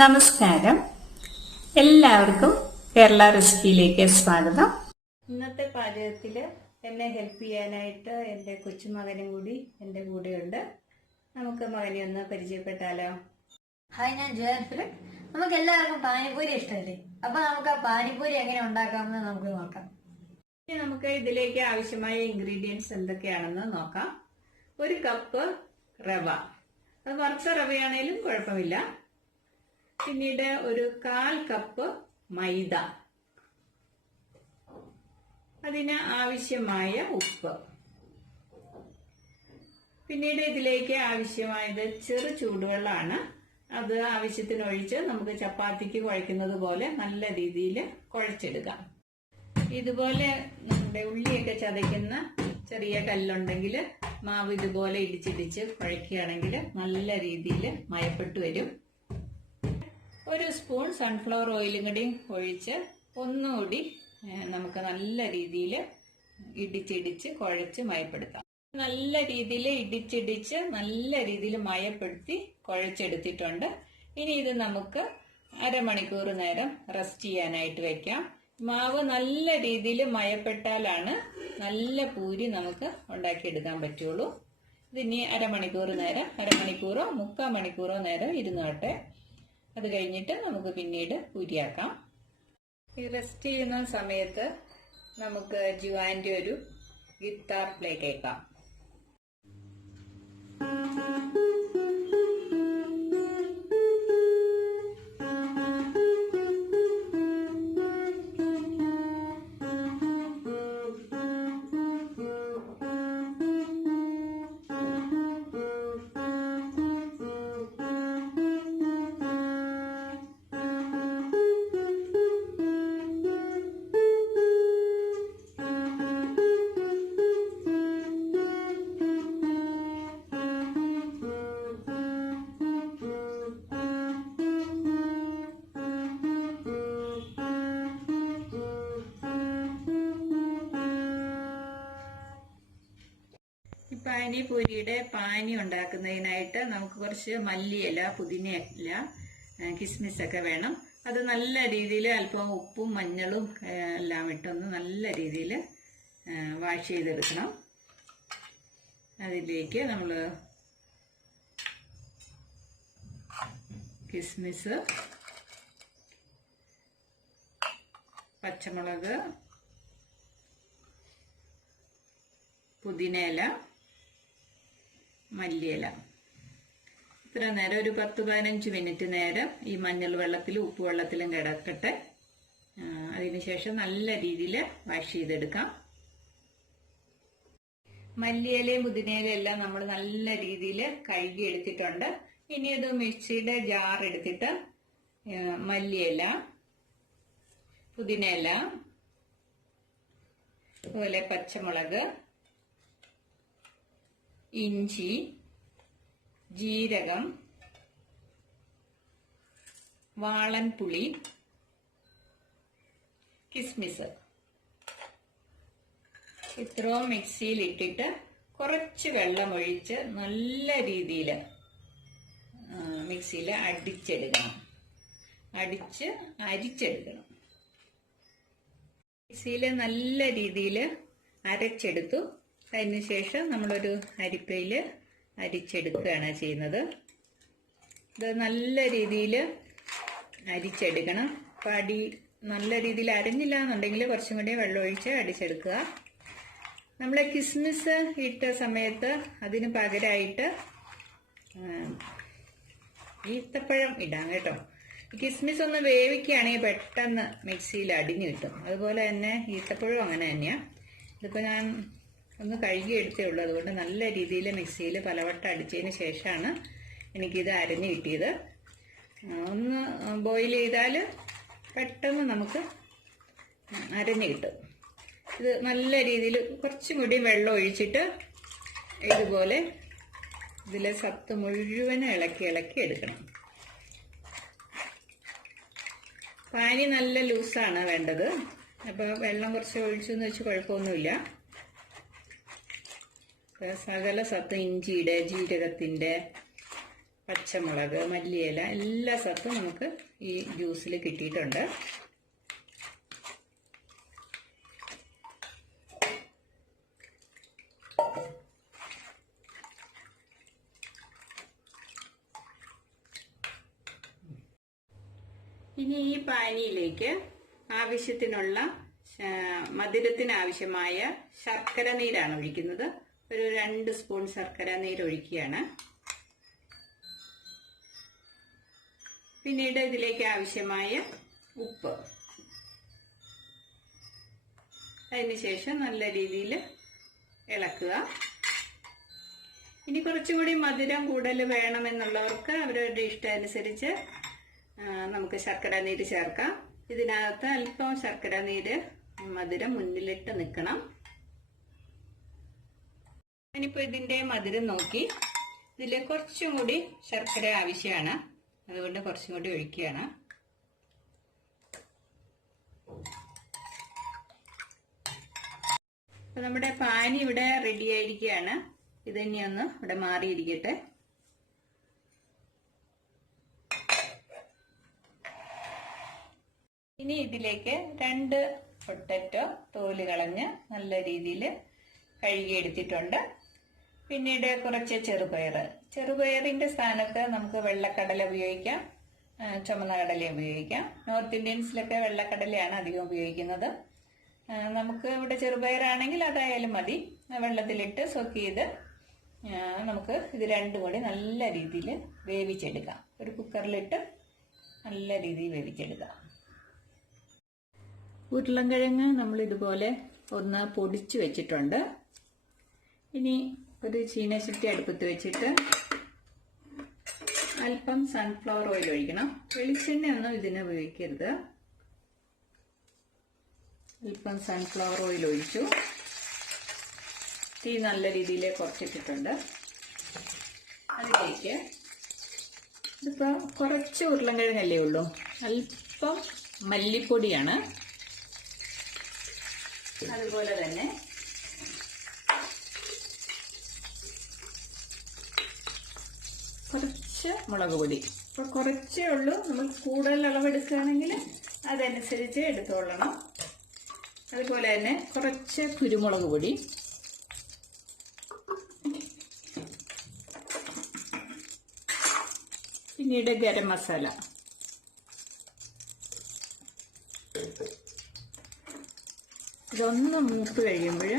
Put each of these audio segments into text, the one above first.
നമസ്കാരം, എല്ലാവർക്കും കേരള റെസിപ്പിയിലേക്ക് സ്വാഗതം. ഇന്നത്തെ പാചകത്തിൽ എന്നെ ഹെൽപ്പ് ചെയ്യാനായിട്ട് എൻ്റെ കൊച്ചുമകനും കൂടി എൻ്റെ കൂടെയുണ്ട്. നമുക്ക് മകനെ ഒന്ന് പരിചയപ്പെട്ടാലോ? ഹായ്, ഞാൻ ജയഫിൽ. നമുക്ക് എല്ലാവർക്കും പാനിപ്പൂരി ഇഷ്ടമല്ലേ? അപ്പൊ നമുക്ക് ആ പാനിപ്പൂരി എങ്ങനെ ഉണ്ടാക്കാമെന്ന് നമുക്ക് നോക്കാം. ഇനി നമുക്ക് ഇതിലേക്ക് ആവശ്യമായ ഇൻഗ്രീഡിയൻസ് എന്തൊക്കെയാണെന്ന് നോക്കാം. 1 കപ്പ് റവ, അത് വറുത്ത റവയാണേലും കുഴപ്പമില്ല. പിന്നീട് 1/4 കപ്പ് മൈദ, അതിന് ആവശ്യമായ ഉപ്പ്. പിന്നീട് ഇതിലേക്ക് ആവശ്യമായത് ചെറു ചൂടുവെള്ളമാണ്. അത് ആവശ്യത്തിന് ഒഴിച്ച് നമുക്ക് ചപ്പാത്തിക്ക് കുഴയ്ക്കുന്നത് പോലെ നല്ല രീതിയിൽ കുഴച്ചെടുക്കാം. ഇതുപോലെ നമ്മുടെ ഉള്ളിയൊക്കെ ചതയ്ക്കുന്ന ചെറിയ കല്ലുണ്ടെങ്കിൽ മാവ് ഇതുപോലെ ഇടിച്ചിടിച്ച് കുഴയ്ക്കുകയാണെങ്കിൽ നല്ല രീതിയിൽ മയപ്പെട്ടു വരും. 1 സ്പൂൺ സൺഫ്ലവർ ഓയിലും കൂടി ഒഴിച്ച് ഒന്നുകൂടി നമുക്ക് നല്ല രീതിയിൽ ഇടിച്ചിടിച്ച് കുഴച്ച് മയപ്പെടുത്താം. നല്ല രീതിയിൽ ഇടിച്ചിടിച്ച് നല്ല രീതിയിൽ മയപ്പെടുത്തി കുഴച്ചെടുത്തിട്ടുണ്ട്. ഇനി ഇത് നമുക്ക് അരമണിക്കൂർ നേരം റെസ്റ്റ് ചെയ്യാനായിട്ട് വെക്കാം. മാവ് നല്ല രീതിയിൽ മയപ്പെട്ടാലാണ് നല്ല പൂരി നമുക്ക് ഉണ്ടാക്കിയെടുക്കാൻ പറ്റുള്ളൂ. ഇതിനി അരമണിക്കൂറോ 3/4 മണിക്കൂറോ നേരം ഇരുന്നോട്ടെ. അത് കഴിഞ്ഞിട്ട് നമുക്ക് പിന്നീട് പൂരിയാക്കാം. ഈ റെസ്റ്റ് ചെയ്യുന്ന സമയത്ത് നമുക്ക് ജുവാൻ്റെ ഒരു ഗിത്താർ പ്ലേ കേൾക്കാം. പാനിപൂരിയുടെ പാനി ഉണ്ടാക്കുന്നതിനായിട്ട് നമുക്ക് കുറച്ച് മല്ലിയില, പുതിനയില, കിസ്മിസ് ഒക്കെ വേണം. അത് നല്ല രീതിയിൽ അല്പം ഉപ്പും മഞ്ഞളും എല്ലാം ഇട്ടൊന്ന് നല്ല രീതിയിൽ വാഷ് ചെയ്തെടുക്കണം. അതിലേക്ക് നമ്മൾ കിസ്മിസ്, പച്ചമുളക്, പുതിനയില, മല്ലിയില, ഇത്ര നേരം ഒരു 10-15 മിനിറ്റ് നേരം ഈ മഞ്ഞൾ വെള്ളത്തിലും ഉപ്പ് വെള്ളത്തിലും കിടക്കട്ടെ. അതിനുശേഷം നല്ല രീതിയിൽ വാഷ് ചെയ്തെടുക്കാം. മല്ലിയിലയും പുതിനയിലയും എല്ലാം നമ്മൾ നല്ല രീതിയിൽ കഴുകി എടുത്തിട്ടുണ്ട്. ഇനി ഇത് മിക്സിയുടെ ജാർ എടുത്തിട്ട് മല്ലിയില, പുതിനയില, അതുപോലെ പച്ചമുളക്, ഇഞ്ചി, ജീരകം, വാളൻപുളി, കിസ്മിസ്, ഇത്രയും മിക്സിയിൽ ഇട്ടിട്ട് കുറച്ച് വെള്ളം ഒഴിച്ച് നല്ല രീതിയിൽ മിക്സിയിൽ അരിച്ചെടുക്കണം. മിക്സിയിൽ നല്ല രീതിയിൽ അരച്ചെടുത്തു. അതിനുശേഷം നമ്മളൊരു അരിപ്പയിൽ അരിച്ചെടുക്കുകയാണ് ചെയ്യുന്നത്. ഇത് നല്ല രീതിയിൽ അരിച്ചെടുക്കണം. നല്ല രീതിയിൽ അരഞ്ഞില്ല എന്നുണ്ടെങ്കിൽ കുറച്ചും കൂടി വെള്ളം ഒഴിച്ച് അടിച്ചെടുക്കുക. നമ്മൾ കിസ്മിസ് ഇട്ട സമയത്ത് അതിന് പകരമായിട്ട് ഈത്തപ്പഴം ഇടാം കേട്ടോ. കിസ്മിസ് ഒന്ന് വേവിക്കുകയാണെങ്കിൽ പെട്ടെന്ന് മിക്സിയിൽ അടിഞ്ഞു കിട്ടും. അതുപോലെ തന്നെ ഈത്തപ്പഴം അങ്ങനെ തന്നെയാണ്. ഇതിപ്പോൾ ഞാൻ ഒന്ന് കഴുകി എടുത്തേ ഉള്ളൂ. അതുകൊണ്ട് നല്ല രീതിയിൽ മിക്സിയിൽ പലവട്ടം അടിച്ചതിന് ശേഷമാണ് എനിക്കിത് അരഞ്ഞു കിട്ടിയത്. ഒന്ന് ബോയിൽ ചെയ്താൽ പെട്ടെന്ന് നമുക്ക് അരഞ്ഞു കിട്ടും. ഇത് നല്ല രീതിയിൽ കുറച്ചും കൂടി വെള്ളം ഒഴിച്ചിട്ട് ഇതുപോലെ ഇതിലെ സത്ത് മുഴുവനും ഇളക്കി എടുക്കണം. പാനി നല്ല ലൂസാണ് വേണ്ടത്. അപ്പോൾ വെള്ളം കുറച്ച് ഒഴിച്ചെന്ന് വെച്ച് കുഴപ്പമൊന്നുമില്ല. സകല സത്ത് ഇഞ്ചിയുടെ, ജീരകത്തിൻ്റെ, പച്ചമുളക്, മല്ലിയില എല്ലാ സത്തും നമുക്ക് ഈ ജ്യൂസിൽ കിട്ടിയിട്ടുണ്ട്. ഇനി ഈ പാനിയിലേക്ക് ആവശ്യത്തിനുള്ള മധുരത്തിന് ആവശ്യമായ ശർക്കര നീരാണ് ഒഴിക്കുന്നത്. ഒരു 2 സ്പൂൺ ശർക്കര നീര് ഒഴിക്കുകയാണ്. പിന്നീട് ഇതിലേക്ക് ആവശ്യമായ ഉപ്പ്, അതിനുശേഷം നല്ല രീതിയിൽ ഇളക്കുക. ഇനി കുറച്ചുകൂടി മധുരം കൂടുതൽ വേണമെന്നുള്ളവർക്ക് അവരവരുടെ ഇഷ്ടമനുസരിച്ച് നമുക്ക് ശർക്കര നീര് ചേർക്കാം. ഇതിനകത്ത് അല്പം ശർക്കര നീര് മധുരം മുന്നിലിട്ട് നിൽക്കണം. ഞാനിപ്പോൾ ഇതിന്റെ മധുരം നോക്കി, ഇതിൽ കുറച്ചും കൂടി ശർക്കര ആവശ്യമാണ്, അതുകൊണ്ട് കുറച്ചും കൂടി ഒഴിക്കുകയാണ്. അപ്പൊ നമ്മുടെ പാനി ഇവിടെ റെഡി ആയിരിക്കുകയാണ്. ഇത് ഇനി ഒന്ന് ഇവിടെ മാറിയിരിക്കട്ടെ. ഇനി ഇതിലേക്ക് 2 പൊട്ടറ്റോ തോല് കളഞ്ഞ് നല്ല രീതിയിൽ കഴുകിയെടുത്തിട്ടുണ്ട്. പിന്നീട് കുറച്ച് ചെറുപയറിന്റെ സ്ഥാനത്ത് നമുക്ക് വെള്ളക്കടല ഉപയോഗിക്കാം, ചുമന്ന കടല ഉപയോഗിക്കാം. നോർത്ത് ഇന്ത്യൻസിലൊക്കെ വെള്ളക്കടലയാണ് അധികം ഉപയോഗിക്കുന്നത്. നമുക്ക് ഇവിടെ ചെറുപയറാണെങ്കിൽ അതായാലും മതി. വെള്ളത്തിലിട്ട് സോക്ക് ചെയ്ത് നമുക്ക് ഇത് രണ്ടും കൂടി നല്ല രീതിയിൽ വേവിച്ചെടുക്കാം. ഒരു കുക്കറിലിട്ട് നല്ല രീതിയിൽ വേവിച്ചെടുക്കാം. ഉരുളൻകിഴങ്ങ് നമ്മൾ ഇതുപോലെ ഒന്ന് പൊടിച്ചു വെച്ചിട്ടുണ്ട്. ഇനി ഒരു ചീനച്ചട്ടി അടുപ്പത്ത് വെച്ചിട്ട് അല്പം സൺഫ്ലവർ ഓയിൽ ഒഴിക്കണം. വെളിച്ചെണ്ണയൊന്നും ഇതിന് ഉപയോഗിക്കരുത്. അല്പം സൺഫ്ലവർ ഓയിൽ ഒഴിച്ചു. തീ നല്ല രീതിയിൽ കുറച്ചിട്ടിട്ടുണ്ട്. അതിലേക്ക് ഇതിപ്പോൾ കുറച്ച് ഉരുളൻകിഴങ്ങല്ലേ ഉള്ളൂ, അല്പം മല്ലിപ്പൊടിയാണ്. അതുപോലെ തന്നെ കുറച്ച് മുളക് പൊടി. ഇപ്പൊ കുറച്ചേ ഉള്ളൂ, നമ്മൾ കൂടുതൽ അളവെടുക്കുകയാണെങ്കിൽ അതനുസരിച്ച് എടുത്തോളണം. അതുപോലെ തന്നെ കുറച്ച് കുരുമുളക് പൊടി, പിന്നീട് ഗരം മസാല, ഇതൊന്ന് മൂത്ത് കഴിയുമ്പോൾ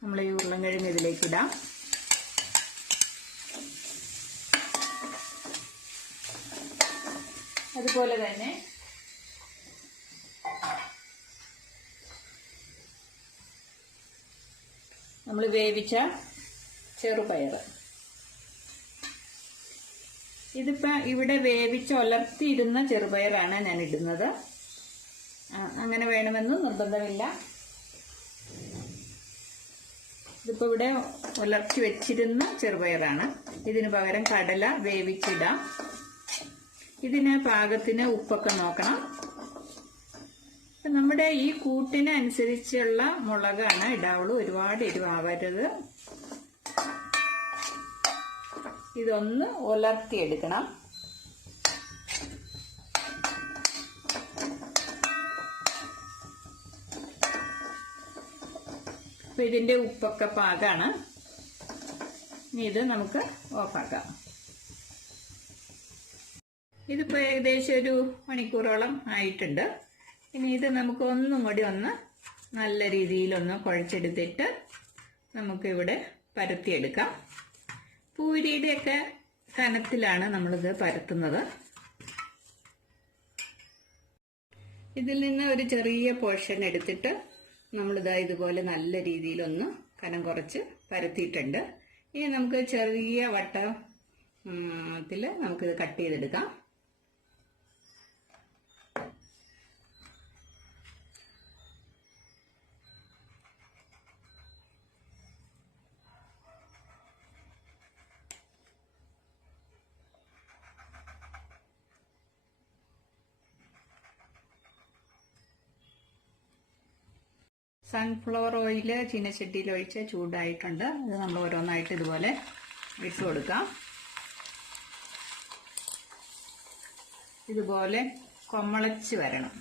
നമ്മൾ ഈ ഉരുളൻകിഴങ്ങ് ഇതിലേക്ക് ഇടാം. അതുപോലെ തന്നെ നമ്മൾ വേവിച്ച ചെറുപയർ, ഇതിപ്പോ ഇവിടെ വേവിച്ച് ഉലർത്തിയിരുന്ന ചെറുപയറാണ് ഞാൻ ഇടുന്നത്. അങ്ങനെ വേണമെന്നും നിർബന്ധമില്ല. ഇതിപ്പോ ഇവിടെ ഉലർത്തി വെച്ചിരുന്ന ചെറുപയറാണ്. ഇതിന് പകരം കടല വേവിച്ചിടാം. ഇതിന് പാകത്തിന് ഉപ്പൊക്കെ നോക്കണം. നമ്മുടെ ഈ കൂട്ടിന് അനുസരിച്ചുള്ള മുളകാണ് ഇടാവുള്ളൂ, ഒരുപാട് എരിവാവരുത്. ഇതൊന്ന് ഉലർത്തിയെടുക്കണം. അപ്പൊ ഇതിന്റെ ഉപ്പൊക്കെ പാകാണ്. ഇനി ഇത് നമുക്ക് ഓഫാക്കാം. ഇതിപ്പോ ഏകദേശം ഒരു മണിക്കൂറോളം ആയിട്ടുണ്ട്. ഇനി ഇത് നമുക്ക് ഒന്നും കൂടി ഒന്ന് നല്ല രീതിയിലൊന്ന് കുഴച്ചെടുത്തിട്ട് നമുക്കിവിടെ പരത്തിയെടുക്കാം. പൂരിയുടെയൊക്കെ കനത്തിലാണ് നമ്മളിത് പരത്തുന്നത്. ഇതിൽ നിന്ന് ഒരു ചെറിയ പോർഷൻ എടുത്തിട്ട് നമ്മളിതാ ഇതുപോലെ നല്ല രീതിയിലൊന്ന് കനം കുറച്ച് പരത്തിയിട്ടുണ്ട്. ഇനി നമുക്ക് ചെറിയ വട്ടത്തിൽ നമുക്കിത് കട്ട് ചെയ്തെടുക്കാം. സൺഫ്ലവർ ഓയിൽ ചീനച്ചട്ടിയിൽ ഒഴിച്ച് ചൂടായിട്ടുണ്ട്. അത് നമ്മൾ ഓരോന്നായിട്ട് ഇതുപോലെ ഇട്ട് കൊടുക്കാം. ഇതുപോലെ കൊമളച്ച് വരണം.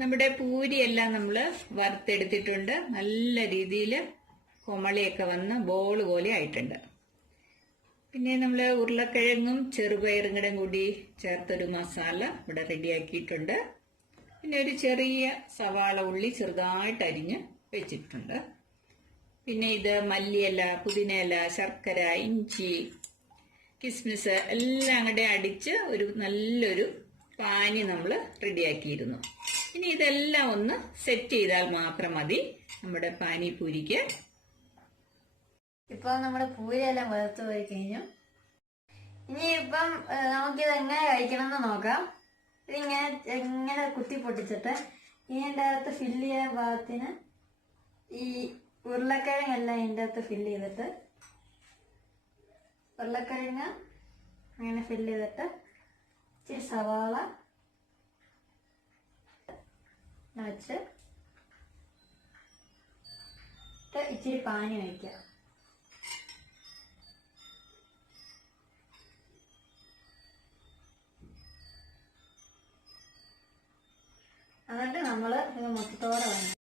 നമ്മുടെ പൂരിയെല്ലാം നമ്മൾ വറുത്തെടുത്തിട്ടുണ്ട്. നല്ല രീതിയിൽ കൊമളയൊക്കെ വന്ന് ബോൾ പോലെ ആയിട്ടുണ്ട്. പിന്നെ നമ്മൾ ഉരുളക്കിഴങ്ങും ചെറുപയറും കൂടി ചേർത്തൊരു മസാല ഇവിടെ റെഡിയാക്കിയിട്ടുണ്ട്. പിന്നെ ഒരു ചെറിയ സവാള ഉള്ളി ചെറുതായിട്ട് അരിഞ്ഞ് വെച്ചിട്ടുണ്ട്. പിന്നെ ഇത് മല്ലിയില, പുതിനയില, ശർക്കര, ഇഞ്ചി, കിസ്മിസ് എല്ലാം കൂടെ അടിച്ച് ഒരു നല്ലൊരു പാനി നമ്മൾ റെഡിയാക്കിയിരുന്നു. ഇനി ഇതെല്ലാം ഒന്ന് സെറ്റ് ചെയ്താൽ മാത്രം മതി നമ്മുടെ പാനിപൂരിക്ക്. ഇപ്പൊ നമ്മുടെ പൂരിയെല്ലാം വറുത്ത് പോയി കഴിഞ്ഞു. ഇനി ഇപ്പം നമുക്കിത് എങ്ങനെ കഴിക്കണം എന്ന് നോക്കാം. ഇതിങ്ങനെ കുത്തി പൊട്ടിച്ചിട്ട് ഇതിൻ്റെ അകത്ത് ഫില്ല് ചെയ്യാൻ പാകത്തിന് ഈ ഉരുളക്കിഴങ്ങെല്ലാം ഇതിൻ്റെ അകത്ത് ഫില്ല് ചെയ്തിട്ട് ഉരുളക്കിഴങ്ങ് അങ്ങനെ ഫില്ല് ചെയ്തിട്ട് ഇച്ചിരി സവാള വെച്ച് ഇച്ചിരി പാനി വയ്ക്കുക. എന്നിട്ട് നമ്മൾ ഇത് മൊത്തത്തോടെ വേണം